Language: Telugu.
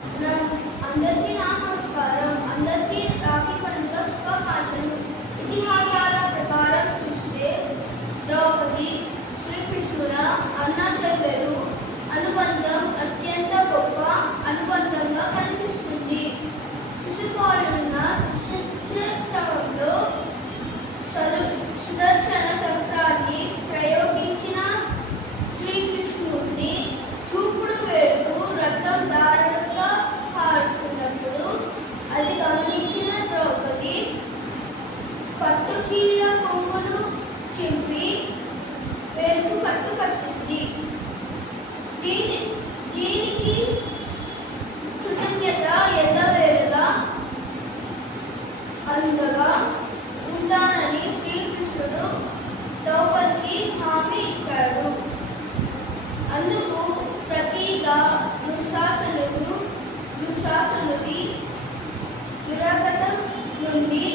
అందరికీ నా నమస్కారం. అందరికీ రాఖీ పండుగ శుభాకాంక్షలు. ఇతిహాసాల ప్రకారం చూస్తే ద్రౌపది శ్రీకృష్ణుల అన్న చెల్లెలు అనుబంధం అత్యంత గొప్ప అనుబంధంగా కనిపిస్తుంది. శిశుపాలున్న శిక్షక్రమంలో సుదర్శన చక్రాన్ని ప్రయోగించిన శ్రీకృష్ణుడిని చూపుడు వేలుకు రక్తం దారుగా కారుతున్నప్పుడు అది గమనించిన ద్రౌపది పట్టు చీర కొంగును చింపి వేలుకు పట్టు కట్టింది. దీనికి కృతజ్ఞత ఎల్లవేళలా అందగా ఉంటానని శ్రీకృష్ణుడు ద్రౌపదికి హామీ ఇచ్చాడు. అందుకు ప్రతిగా దుశ్శాసనుడి దురాగతం నుండి